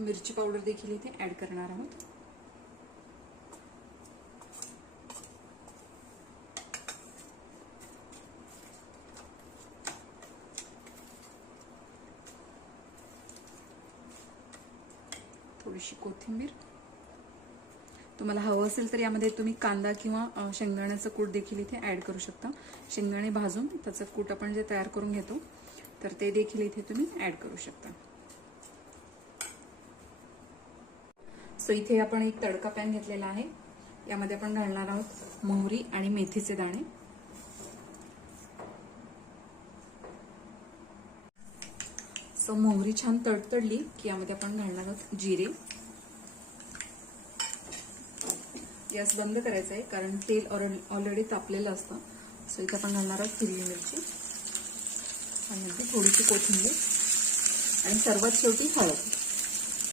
मिरची पावडर देखील इथे ऍड करणार आहोत. थोडीशी कोथिंबीर. तुम्हाला हवं असेल तर यामध्ये तुम्ही कांदा किंवा शेंगदाण्याचं कूट देखील इथे ऍड करू शकता. शेंगदाणे भाजून त्याचं कूट आपण जे तयार करून घेतो तर ते देखील इथे तुम्ही ऍड करू शकता. सो इथे आपण एक तडका पॅन घेतलेला आहे. यामध्ये आपण घालणार आहोत मोहरी आणि मेथीचे दाणे. सो मोहरी छान तडतडली की यामध्ये आपण घालणार आहोत जिरे. गॅस बंद करायचा आहे कारण तेल ऑलरेडी तापलेलं असतं. सो इथे आपण घालणार आहोत हिरवी मिरची आणि नंतर थोडीशी कोथिंबीर आणि सर्वात शेवटी हळद.